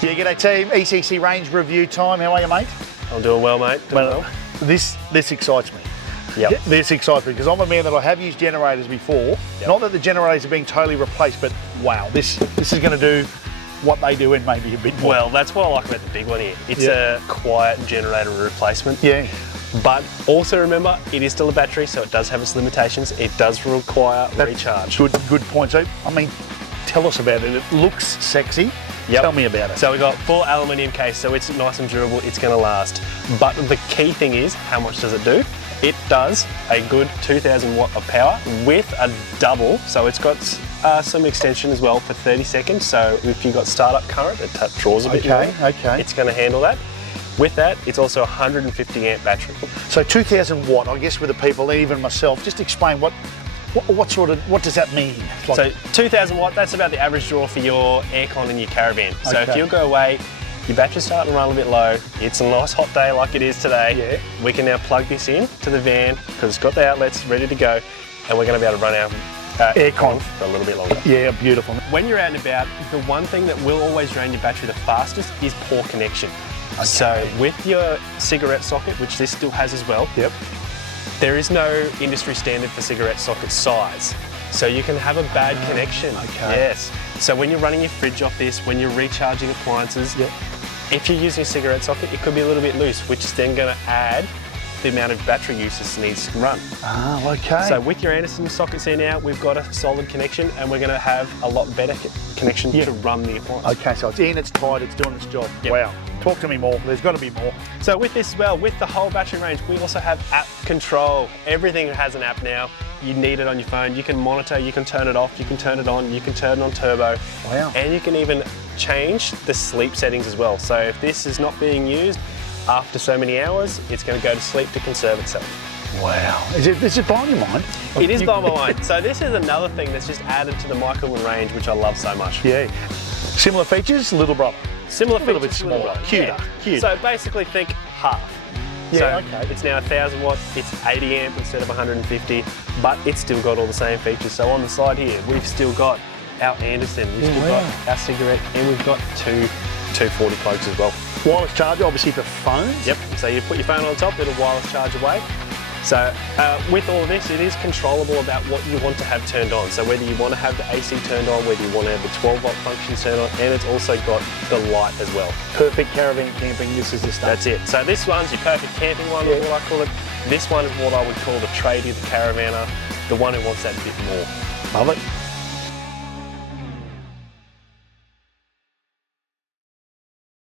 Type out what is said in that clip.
Yeah, g'day team. ECC range review time. How are you, mate? I'm doing well, mate. Doing well. This excites me. Yep. This excites me because I'm a man that I have used generators before. Yep. Not that the generators are being totally replaced, but wow, this is going to do what they do and maybe a bit more. Well, that's what I like about the big one here. It's a quiet generator replacement. Yeah. But also remember, it is still a battery, so it does have its limitations. It does require recharge. Good point. So, I mean, tell us about it. It looks sexy. Yep. Tell me about it. So we've got full aluminium case, so it's nice and durable, it's going to last. But the key thing is, how much does it do? It does a good 2,000 watt of power with a double, so it's got some extension as well for 30 seconds. So if you've got startup current, it draws a bit more. Okay. It's going to handle that. With that, it's also a 150 amp battery. So 2,000 watt, I guess with the people, even myself, just explain what does that mean? So 2,000 watt, that's about the average draw for your aircon in your caravan. So if you go away, your battery's starting to run a bit low, it's a nice hot day like it is today, we can now plug this in to the van because it's got the outlets ready to go, and we're going to be able to run our aircon for a little bit longer. Yeah, beautiful. When you're out and about, the one thing that will always drain your battery the fastest is poor connection. Okay. So with your cigarette socket, which this still has as well, there is no industry standard for cigarette socket size. So you can have a bad connection. Yes. So when you're running your fridge off this, when you're recharging appliances, if you're using a cigarette socket, it could be a little bit loose, which is then going to add the amount of battery use this needs to run. Ah, okay. So with your Anderson sockets here now, we've got a solid connection and we're going to have a lot better connection to run the appliance. Okay, so it's in, it's tight, it's doing its job. Wow. Talk to me more. There's got to be more. So with this as well, with the whole battery range, we also have app control. Everything has an app now. You need it on your phone. You can monitor, you can turn it off, you can turn it on, you can turn it on turbo. Wow. And you can even change the sleep settings as well. So if this is not being used, after so many hours, it's going to go to sleep to conserve itself. Wow. Is it blowing your mind? It is blowing my mind. So this is another thing that's just added to the myCOOLMAN range, which I love so much. Yeah. Similar features, little brother. Similar features, a little bit smaller, cuter. So basically think half. Yeah, so it's now 1,000 watt, it's 80 amp instead of 150, but it's still got all the same features. So on the side here, we've still got our Anderson, we've still got our cigarette, and we've got two 240 plugs as well. Wireless charger, obviously for phones. Yep, so you put your phone on top, it'll wireless charge away. So with all of this, it is controllable about what you want to have turned on. So whether you want to have the AC turned on, whether you want to have the 12 volt function turned on, and it's also got the light as well. Perfect caravan camping, this is the stuff. That's it. So this one's your perfect camping one, is what I call it. This one is what I would call the tradie, the caravaner, the one who wants that bit more. Love it.